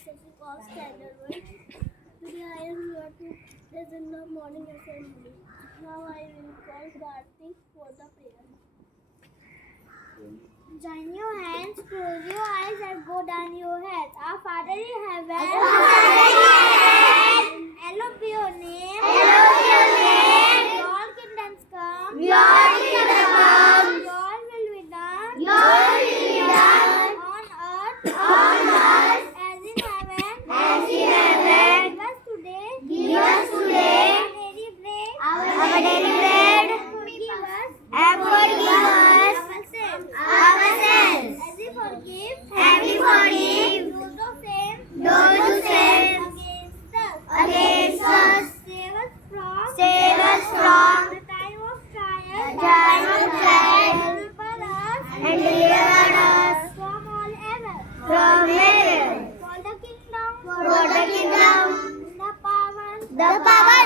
Shashikal Standard. Today I am here to present the morning assembly. Now I will call Karthik for the prayer. Join your hands, close your eyes and go down your heads. Our Father in heaven, hallowed be your name. Your kingdoms come. Your will be done. On earth as in heaven. Give us today our daily bread. And forgive us our sins. As we forgive those who sin against us. Save us from the time of trial. And deliver us from all evil. For the kingdom, the power,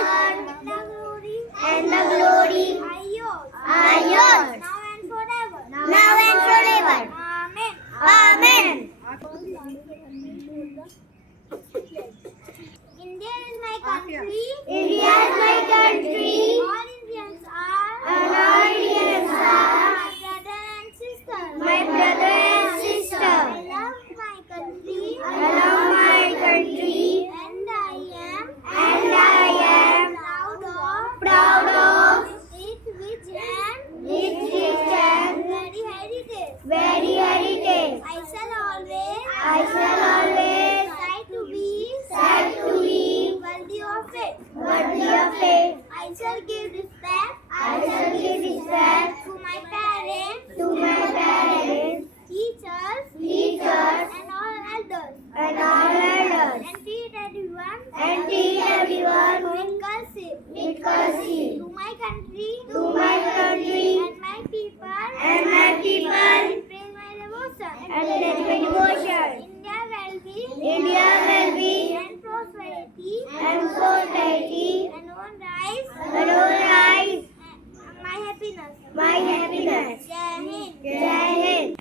and the glory are yours. Now and forever. Amen. India is my country. All Indians are. My brother and sister. I love my country. And I am proud of its rich and very heritage. I shall always strive to be worthy of it. I shall give respect to my parents, teachers, and all elders. And treat everyone with courtesy. To my country, and my people, praise my devotion. India will be, and prosperity, and all rise, and my happiness. Jai Hind.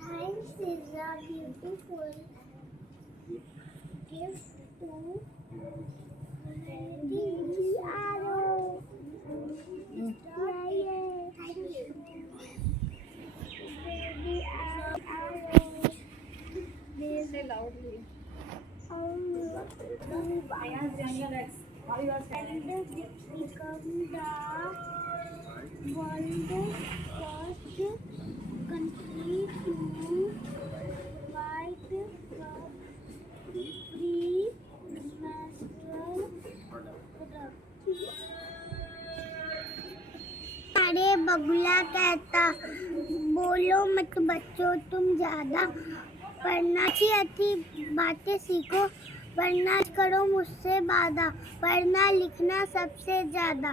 Science is a beautiful gift to humanity. We are all. Thank you. We are all. Say loudly. And become the world's first country to provide free menstrual products. अरे बगुला कहता बोलो मत बच्चों तुम ज्यादा पढ़ना अच्छी बातें सीखो वरना करो मुझसे वादा पढ़ना लिखना सबसे ज्यादा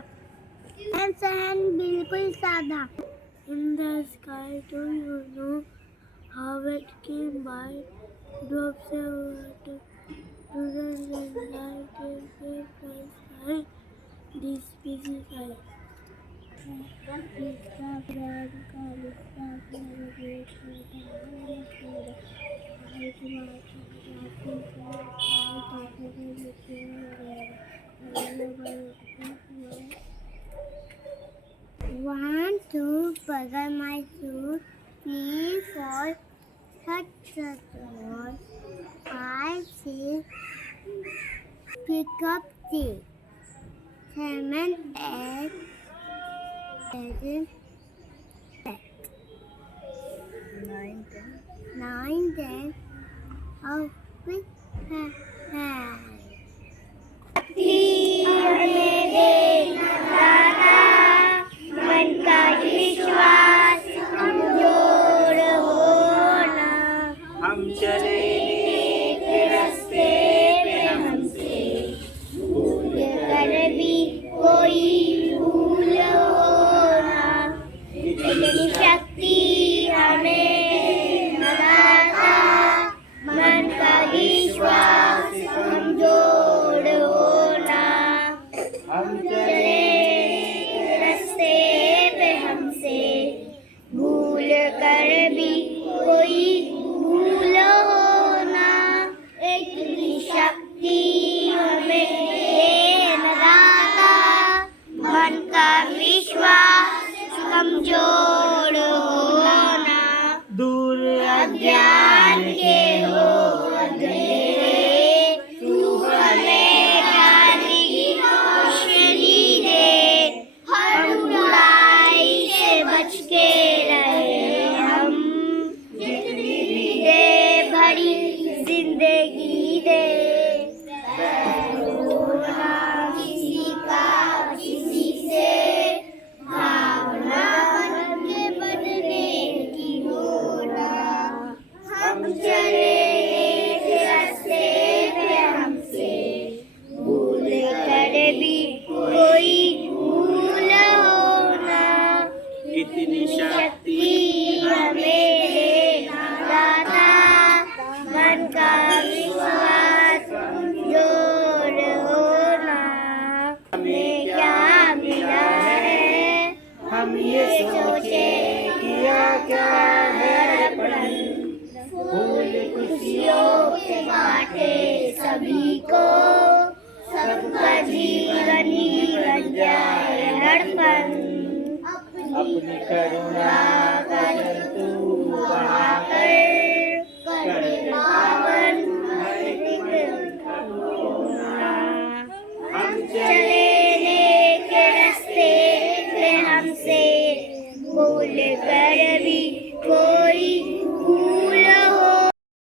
सहन बिल्कुल सादा. In the sky do you know how it came by drops of water to the light is the sky this species high. One, two, bugle my shoe. 3, 4, shut the door. 5, 6, pick up 6. 7, 8, 7, 9, 10. How big मन का विश्वास कमजोर होना हम चले नेक रास्ते पे हमसे भूल कर भी कोई भूल होना इतनी शक्ति हमें लगाता मन का विश्वास जोड़ होना, दूर अज्ञान के हो अंधेरे, तू हमें ज्ञान की रोशनी दे, हर बुराई से बच के रहे हम, जितनी भी दे भरी जिंदगी दे, होना किसी का किसी से, भावना बन के बनने की होना, हम चले एक रास्ते पे हमसे, भूल कर भी कोई भूल होना, इतनी शक्ति हमें देना दाता, मन का विश्वास जोड़ होना, हमें क्या मिला है, हम ये सोचे किया क्या